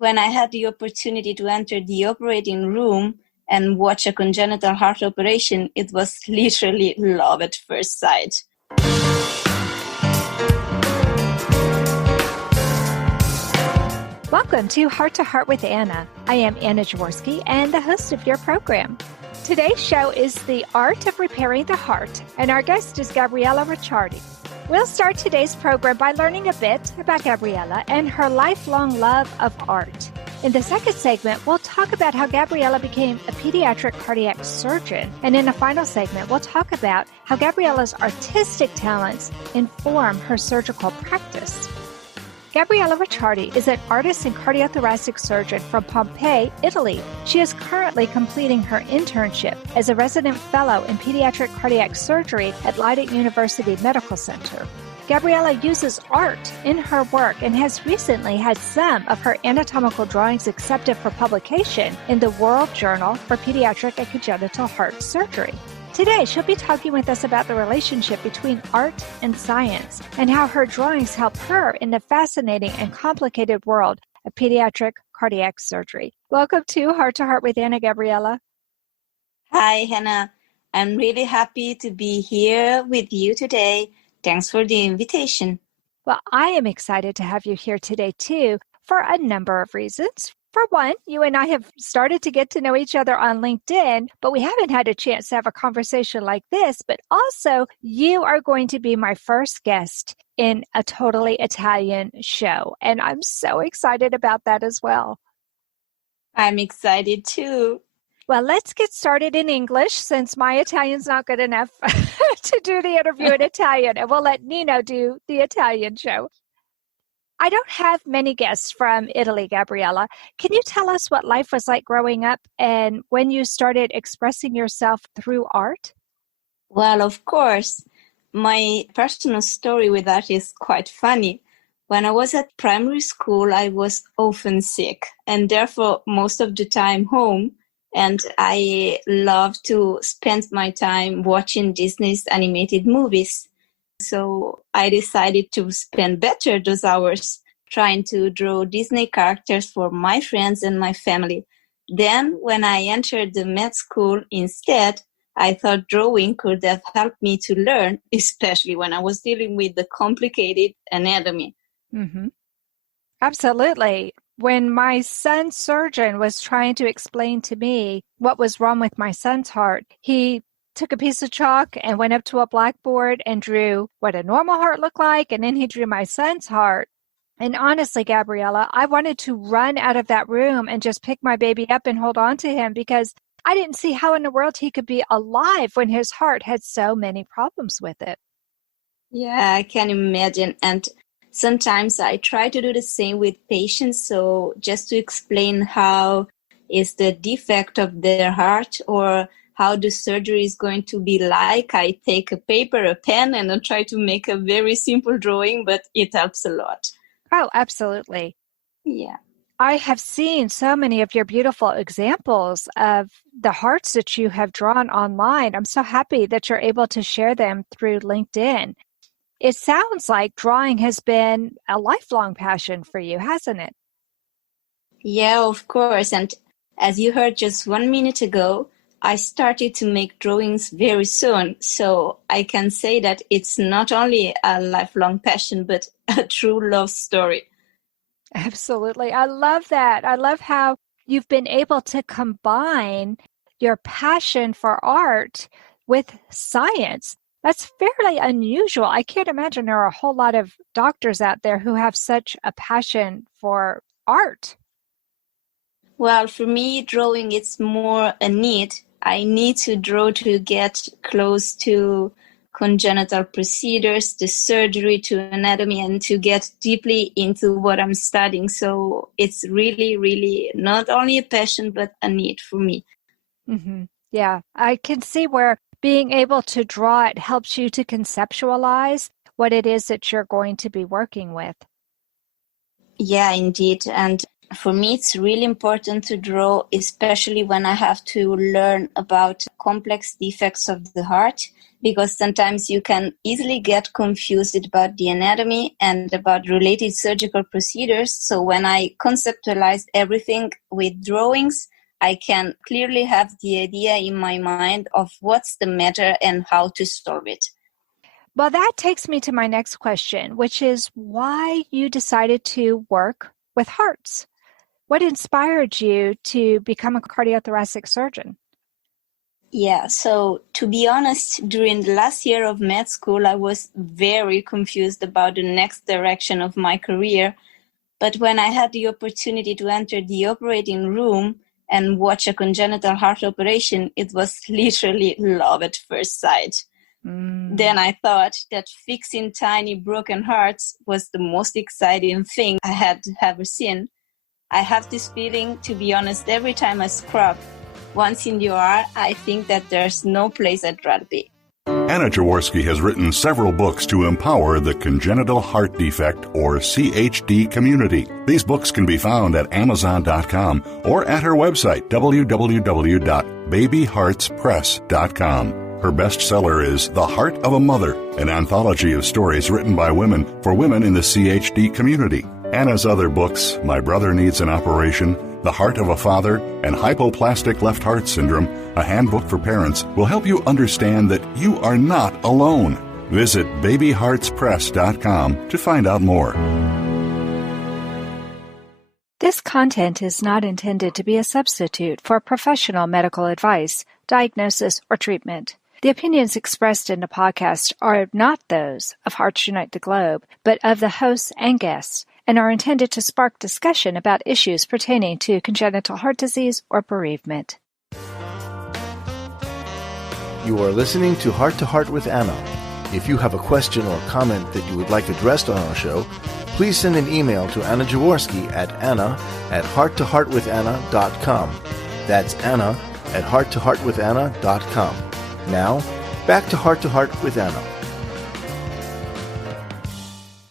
When I had the opportunity to enter the operating room and watch a congenital heart operation, it was literally love at first sight. Welcome to Heart to Heart with Anna. I am Anna Jaworski and the host of your program. Today's show is The Art of Repairing the Heart, and our guest is Gabriella Ricciardi. We'll start today's program by learning a bit about Gabriella and her lifelong love of art. In the second segment, we'll talk about how Gabriella became a pediatric cardiac surgeon. And in the final segment, we'll talk about how Gabriella's artistic talents inform her surgical practice. Gabriella Ricciardi is an artist and cardiothoracic surgeon from Pompeii, Italy. She is currently completing her internship as a resident fellow in pediatric cardiac surgery at Leiden University Medical Center. Gabriella uses art in her work and has recently had some of her anatomical drawings accepted for publication in the World Journal for Pediatric and Congenital Heart Surgery. Today, she'll be talking with us about the relationship between art and science and how her drawings help her in the fascinating and complicated world of pediatric cardiac surgery. Welcome to Heart with Anna, Gabriella. Hi, Hannah. I'm really happy to be here with you today. Thanks for the invitation. Well, I am excited to have you here today, too, for a number of reasons. For one, you and I have started to get to know each other on LinkedIn, but we haven't had a chance to have a conversation like this. But also, you are going to be my first guest in a totally Italian show. And I'm so excited about that as well. I'm excited too. Well, let's get started in English since my Italian's not good enough to do the interview in Italian. And we'll let Nino do the Italian show. I don't have many guests from Italy, Gabriella. Can you tell us what life was like growing up and when you started expressing yourself through art? Well, of course. My personal story with that is quite funny. When I was at primary school, I was often sick and therefore most of the time home. And I love to spend my time watching Disney's animated movies. So I decided to spend better those hours trying to draw Disney characters for my friends and my family. Then when I entered the med school instead, I thought drawing could have helped me to learn, especially when I was dealing with the complicated anatomy. Mm-hmm. Absolutely. When my son's surgeon was trying to explain to me what was wrong with my son's heart, he took a piece of chalk and went up to a blackboard and drew what a normal heart looked like, and then he drew my son's heart. And honestly, Gabriella, I wanted to run out of that room and just pick my baby up and hold on to him because I didn't see how in the world he could be alive when his heart had so many problems with it. Yeah, I can imagine. And sometimes I try to do the same with patients. So just to explain how is the defect of their heart or how the surgery is going to be like, I take a paper, a pen, and I try to make a very simple drawing, but it helps a lot. Oh, absolutely. Yeah. I have seen so many of your beautiful examples of the hearts that you have drawn online. I'm so happy that you're able to share them through LinkedIn. It sounds like drawing has been a lifelong passion for you, hasn't it? Yeah, of course. And as you heard just 1 minute ago, I started to make drawings very soon. So I can say that it's not only a lifelong passion, but a true love story. Absolutely. I love that. I love how you've been able to combine your passion for art with science. That's fairly unusual. I can't imagine there are a whole lot of doctors out there who have such a passion for art. Well, for me, drawing is more a need. I need to draw to get close to congenital procedures, the surgery, to anatomy, and to get deeply into what I'm studying. So it's really, really not only a passion, but a need for me. Mm-hmm. Yeah, I can see where being able to draw it helps you to conceptualize what it is that you're going to be working with. Yeah, indeed. And for me, it's really important to draw, especially when I have to learn about complex defects of the heart, because sometimes you can easily get confused about the anatomy and about related surgical procedures. So when I conceptualize everything with drawings, I can clearly have the idea in my mind of what's the matter and how to solve it. Well, that takes me to my next question, which is why you decided to work with hearts. What inspired you to become a cardiothoracic surgeon? Yeah, so to be honest, during the last year of med school, I was very confused about the next direction of my career. But when I had the opportunity to enter the operating room and watch a congenital heart operation, it was literally love at first sight. Then I thought that fixing tiny broken hearts was the most exciting thing I had ever seen. I have this feeling, to be honest, every time I scrub once in the OR, I think that there's no place I'd rather be. Anna Jaworski has written several books to empower the congenital heart defect, or CHD, community. These books can be found at Amazon.com or at her website, www.babyheartspress.com. Her bestseller is The Heart of a Mother, an anthology of stories written by women for women in the CHD community. Anna's other books, My Brother Needs an Operation, The Heart of a Father, and Hypoplastic Left Heart Syndrome, a handbook for parents, will help you understand that you are not alone. Visit babyheartspress.com to find out more. This content is not intended to be a substitute for professional medical advice, diagnosis, or treatment. The opinions expressed in the podcast are not those of Hearts Unite the Globe, but of the hosts and guests, and are intended to spark discussion about issues pertaining to congenital heart disease or bereavement. You are listening to Heart with Anna. If you have a question or comment that you would like addressed on our show, please send an email to Anna Jaworski at anna@hearttoheartwithanna.com. That's anna@hearttoheartwithanna.com. Now, back to Heart with Anna.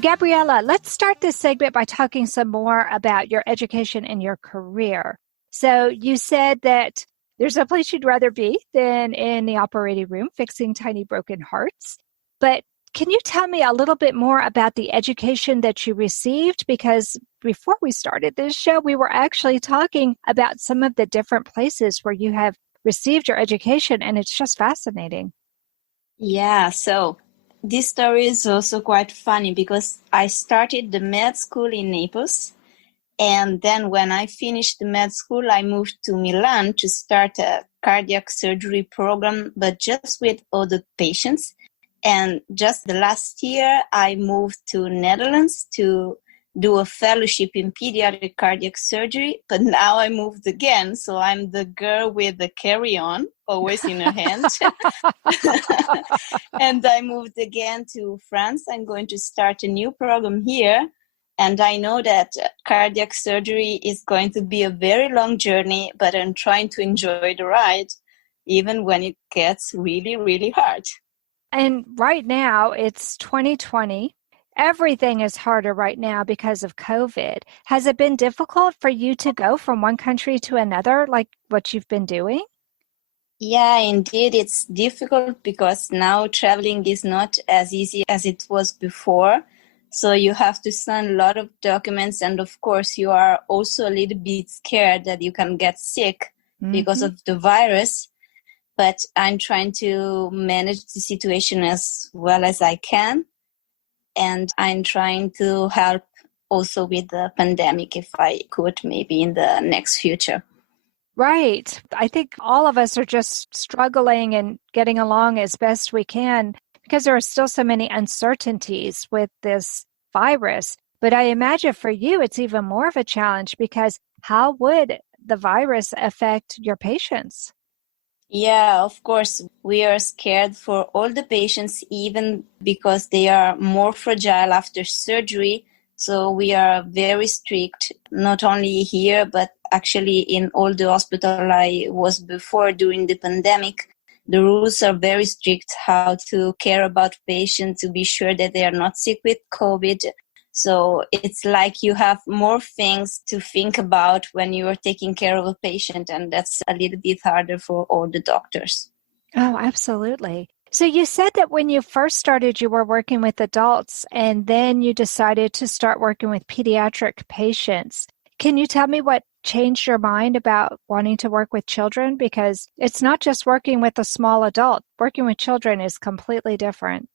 Gabriella, let's start this segment by talking some more about your education and your career. So you said that there's no place you'd rather be than in the operating room fixing tiny broken hearts. But can you tell me a little bit more about the education that you received? Because before we started this show, we were actually talking about some of the different places where you have received your education, and it's just fascinating. Yeah, so this story is also quite funny because I started the med school in Naples. And then when I finished the med school, I moved to Milan to start a cardiac surgery program, but just with other patients. And just the last year, I moved to Netherlands to do a fellowship in Pediatric Cardiac Surgery. But now I moved again, so I'm the girl with the carry-on, always in her hand. And I moved again to France. I'm going to start a new program here. And I know that cardiac surgery is going to be a very long journey, but I'm trying to enjoy the ride, even when it gets really, really hard. And right now, it's 2020. Everything is harder right now because of COVID. Has it been difficult for you to go from one country to another, like what you've been doing? Yeah, indeed, it's difficult because now traveling is not as easy as it was before. So you have to sign a lot of documents. And of course, you are also a little bit scared that you can get sick because of the virus. But I'm trying to manage the situation as well as I can. And I'm trying to help also with the pandemic if I could, maybe in the next future. Right. I think all of us are just struggling and getting along as best we can because there are still so many uncertainties with this virus. But I imagine for you, it's even more of a challenge because how would the virus affect your patients? Yeah, of course, we are scared for all the patients, even because they are more fragile after surgery. So we are very strict, not only here, but actually in all the hospital I was before during the pandemic. The rules are very strict how to care about patients to be sure that they are not sick with COVID. So it's like you have more things to think about when you are taking care of a patient, and that's a little bit harder for all the doctors. Oh, absolutely. So you said that when you first started, you were working with adults, and then you decided to start working with pediatric patients. Can you tell me what changed your mind about wanting to work with children? Because it's not just working with a small adult. Working with children is completely different.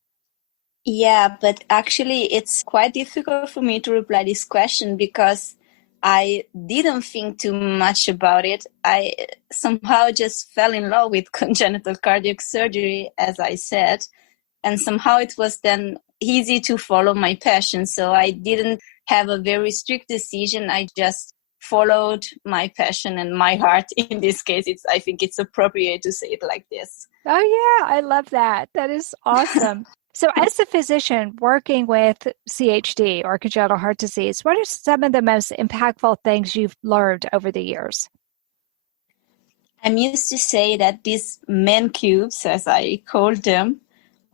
Yeah, but actually it's quite difficult for me to reply this question because I didn't think too much about it. I somehow just fell in love with congenital cardiac surgery, as I said, and somehow it was then easy to follow my passion. So I didn't have a very strict decision. I just followed my passion and my heart. In this case, I think it's appropriate to say it like this. Oh, yeah, I love that. That is awesome. So as a physician working with CHD or congenital heart disease, what are some of the most impactful things you've learned over the years? I'm used to say that these man cubes, as I call them,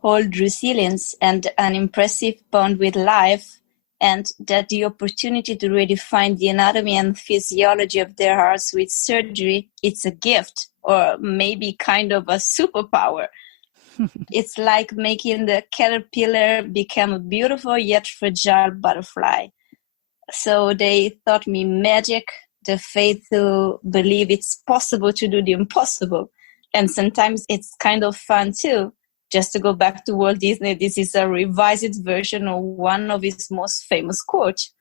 hold resilience and an impressive bond with life, and that the opportunity to redefine the anatomy and physiology of their hearts with surgery, it's a gift or maybe kind of a superpower. It's like making the caterpillar become a beautiful yet fragile butterfly. So they taught me magic, the faith to believe it's possible to do the impossible. And sometimes it's kind of fun too. Just to go back to Walt Disney, this is a revised version of one of his most famous quotes.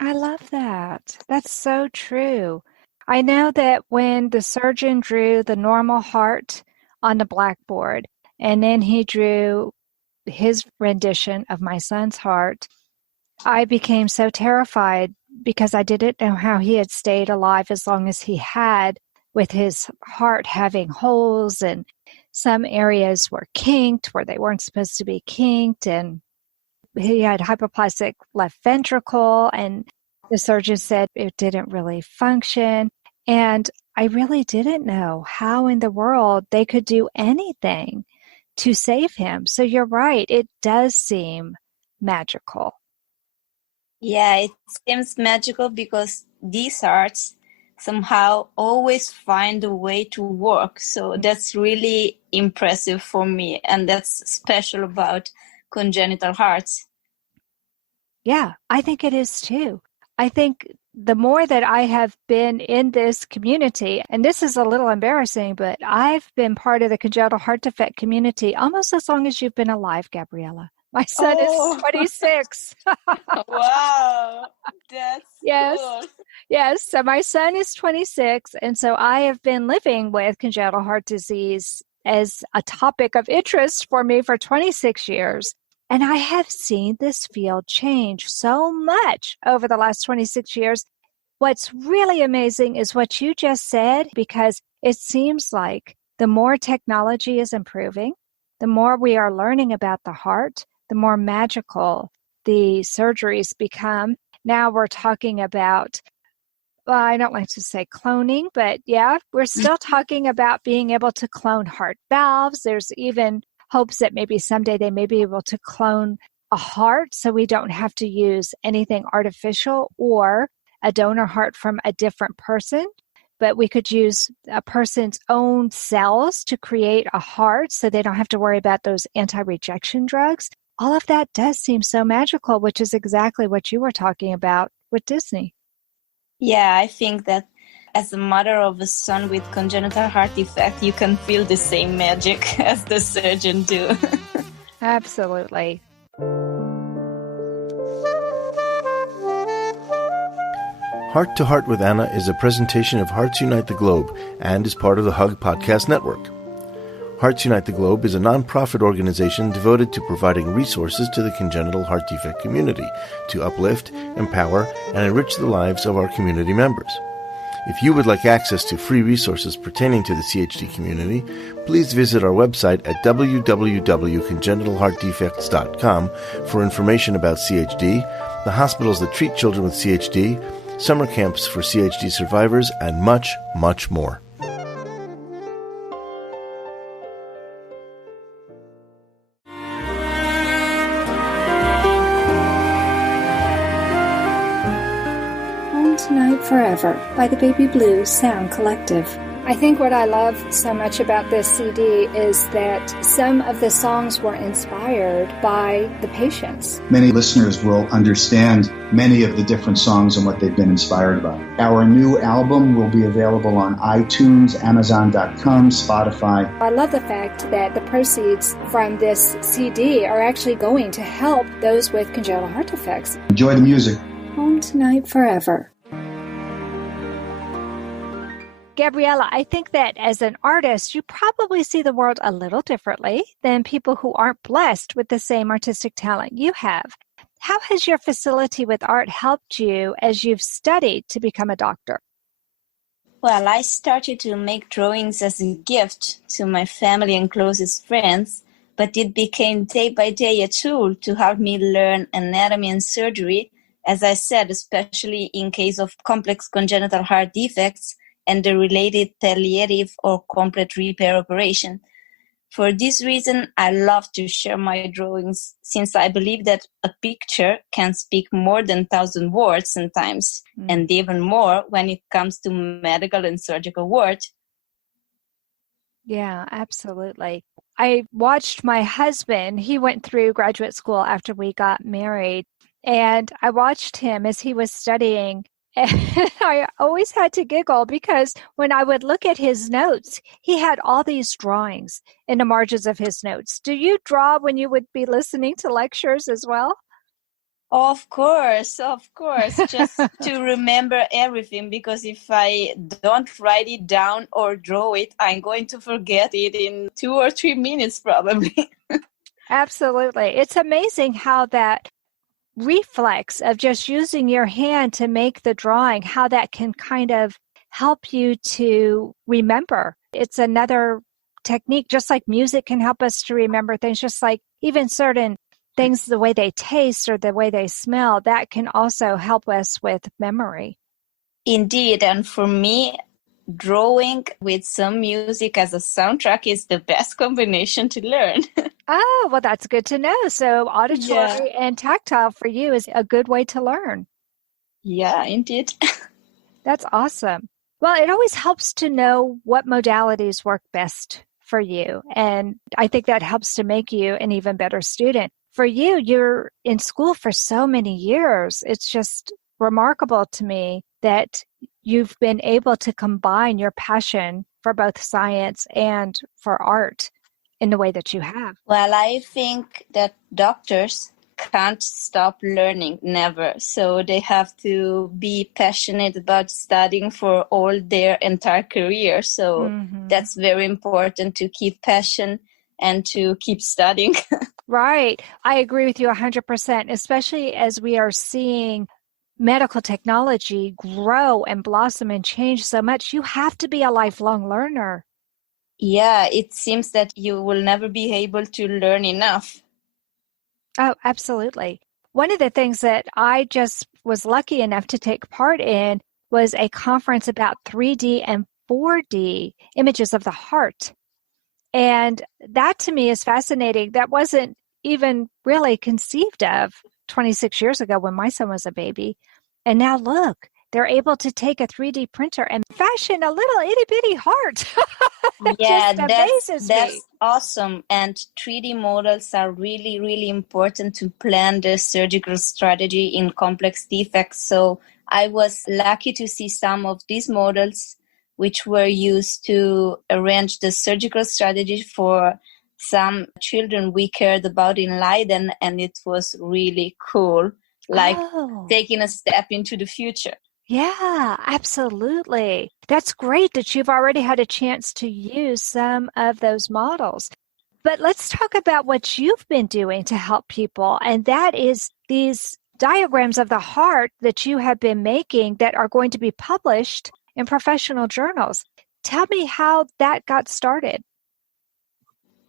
I love that. That's so true. I know that when the surgeon drew the normal heart on the blackboard, and then he drew his rendition of my son's heart, I became so terrified because I didn't know how he had stayed alive as long as he had, with his heart having holes and some areas were kinked where they weren't supposed to be kinked, and he had hypoplastic left ventricle, and the surgeon said it didn't really function. And I really didn't know how in the world they could do anything to save him. So you're right, it does seem magical. Yeah, it seems magical because these hearts somehow always find a way to work. So that's really impressive for me. And that's special about congenital hearts. Yeah, I think it is too. I think the more that I have been in this community, and this is a little embarrassing, but I've been part of the congenital heart defect community almost as long as you've been alive, Gabriella. My son is 26. Wow, that's Yes. cool. Yes. So my son is 26. And so I have been living with congenital heart disease as a topic of interest for me for 26 years. And I have seen this field change so much over the last 26 years. What's really amazing is what you just said, because it seems like the more technology is improving, the more we are learning about the heart, the more magical the surgeries become. Now we're talking about, well, I don't like to say cloning, but yeah, we're still talking about being able to clone heart valves. There's even hopes that maybe someday they may be able to clone a heart so we don't have to use anything artificial or a donor heart from a different person, but we could use a person's own cells to create a heart so they don't have to worry about those anti-rejection drugs. All of that does seem so magical, which is exactly what you were talking about with Disney. Yeah, I think that as a mother of a son with congenital heart defect, you can feel the same magic as the surgeon do. Absolutely. Heart to Heart with Anna is a presentation of Hearts Unite the Globe and is part of the Hug Podcast Network. Hearts Unite the Globe is a non-profit organization devoted to providing resources to the congenital heart defect community to uplift, empower, and enrich the lives of our community members. If you would like access to free resources pertaining to the CHD community, please visit our website at www.congenitalheartdefects.com for information about CHD, the hospitals that treat children with CHD, summer camps for CHD survivors, and much, much more. Home Tonight Forever by the Baby Blue Sound Collective. I think what I love so much about this CD is that some of the songs were inspired by the patients. Many listeners will understand many of the different songs and what they've been inspired by. Our new album will be available on iTunes, Amazon.com, Spotify. I love the fact that the proceeds from this CD are actually going to help those with congenital heart defects. Enjoy the music. Home Tonight Forever. Gabriella, I think that as an artist, you probably see the world a little differently than people who aren't blessed with the same artistic talent you have. How has your facility with art helped you as you've studied to become a doctor? Well, I started to make drawings as a gift to my family and closest friends, but it became day by day a tool to help me learn anatomy and surgery, as I said, especially in case of complex congenital heart defects and the related palliative or complete repair operation. For this reason, I love to share my drawings, since I believe that a picture can speak more than 1,000 words sometimes, and even more when it comes to medical and surgical work. Yeah, absolutely. I watched my husband. He went through graduate school after we got married, and I watched him as he was studying. And I always had to giggle because when I would look at his notes, he had all these drawings in the margins of his notes. Do you draw when you would be listening to lectures as well? Of course, just to remember everything, because if I don't write it down or draw it, I'm going to forget it in 2 or 3 minutes probably. Absolutely. It's amazing how that reflex of just using your hand to make the drawing, how that can kind of help you to remember. It's another technique, just like music can help us to remember things, just like even certain things, the way they taste or the way they smell, that can also help us with memory. Indeed, and for me, drawing with some music as a soundtrack is the best combination to learn. Oh, well, that's good to know. So auditory and tactile for you is a good way to learn. Yeah, indeed. That's awesome. Well, it always helps to know what modalities work best for you. And I think that helps to make you an even better student. For you, you're in school for so many years. It's just remarkable to me that you've been able to combine your passion for both science and for art in the way that you have. Well, I think that doctors can't stop learning, never. So they have to be passionate about studying for all their entire career. So that's very important, to keep passion and to keep studying. Right. I agree with you 100%, especially as we are seeing medical technology grow and blossom and change so much. You have to be a lifelong learner. Yeah, it seems that you will never be able to learn enough. Oh, absolutely. One of the things that I just was lucky enough to take part in was a conference about 3D and 4D images of the heart. And that to me is fascinating. That wasn't even really conceived of 26 years ago when my son was a baby. And now look, they're able to take a 3D printer and fashion a little itty bitty heart. That's awesome. And 3D models are really, really important to plan the surgical strategy in complex defects. So I was lucky to see some of these models which were used to arrange the surgical strategy for some children we cared about in Leiden, and it was really cool, like taking a step into the future. Yeah, absolutely. That's great that you've already had a chance to use some of those models. But let's talk about what you've been doing to help people, and that is these diagrams of the heart that you have been making that are going to be published in professional journals. Tell me how that got started.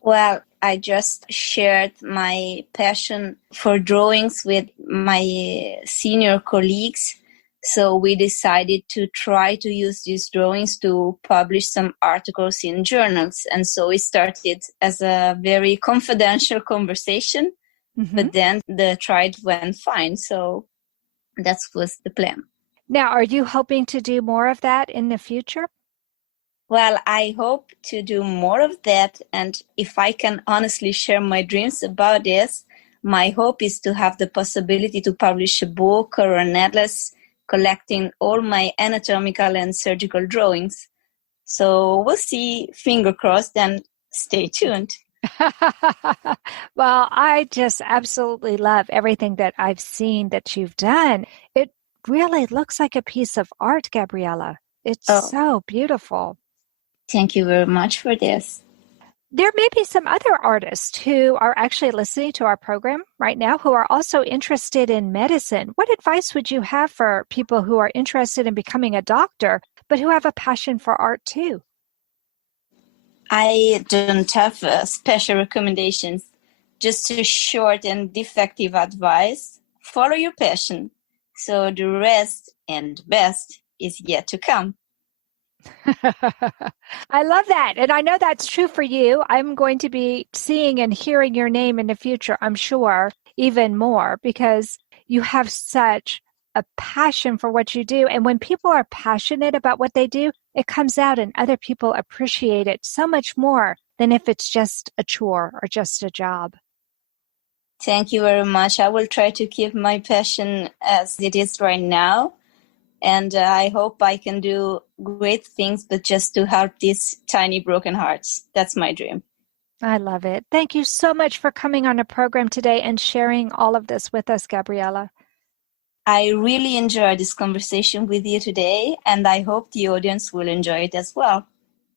Well, I just shared my passion for drawings with my senior colleagues. So we decided to try to use these drawings to publish some articles in journals. And so it started as a very confidential conversation, but then the trial went fine. So that was the plan. Now, are you hoping to do more of that in the future? Well, I hope to do more of that. And if I can honestly share my dreams about this, my hope is to have the possibility to publish a book or an atlas collecting all my anatomical and surgical drawings. So we'll see, finger crossed, and stay tuned. Well, I just absolutely love everything that I've seen that you've done. It really looks like a piece of art, Gabriella. It's so beautiful. Thank you very much for this. There may be some other artists who are actually listening to our program right now who are also interested in medicine. What advice would you have for people who are interested in becoming a doctor, but who have a passion for art too? I don't have special recommendations, just a short and effective advice. Follow your passion. So the rest and best is yet to come. I love that. And I know that's true for you. I'm going to be seeing and hearing your name in the future, I'm sure, even more, because you have such a passion for what you do. And when people are passionate about what they do, it comes out and other people appreciate it so much more than if it's just a chore or just a job. Thank you very much. I will try to keep my passion as it is right now. And I hope I can do great things, but just to help these tiny broken hearts. That's my dream. I love it. Thank you so much for coming on the program today and sharing all of this with us, Gabriella. I really enjoyed this conversation with you today, and I hope the audience will enjoy it as well.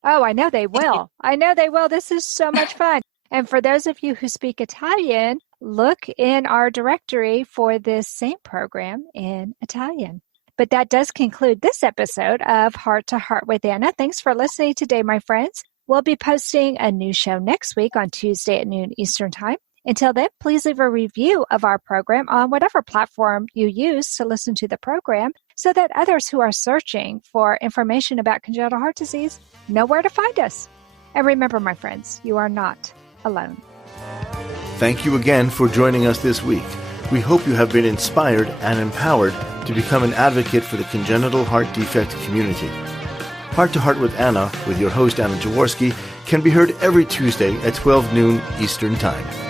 Oh, I know they will. I know they will. This is so much fun. And for those of you who speak Italian, look in our directory for this same program in Italian. But that does conclude this episode of Heart to Heart with Anna. Thanks for listening today, my friends. We'll be posting a new show next week on Tuesday at noon Eastern Time. Until then, please leave a review of our program on whatever platform you use to listen to the program so that others who are searching for information about congenital heart disease know where to find us. And remember, my friends, you are not alone. Thank you again for joining us this week. We hope you have been inspired and empowered to become an advocate for the congenital heart defect community. Heart to Heart with Anna, with your host Anna Jaworski, can be heard every Tuesday at 12 noon Eastern Time.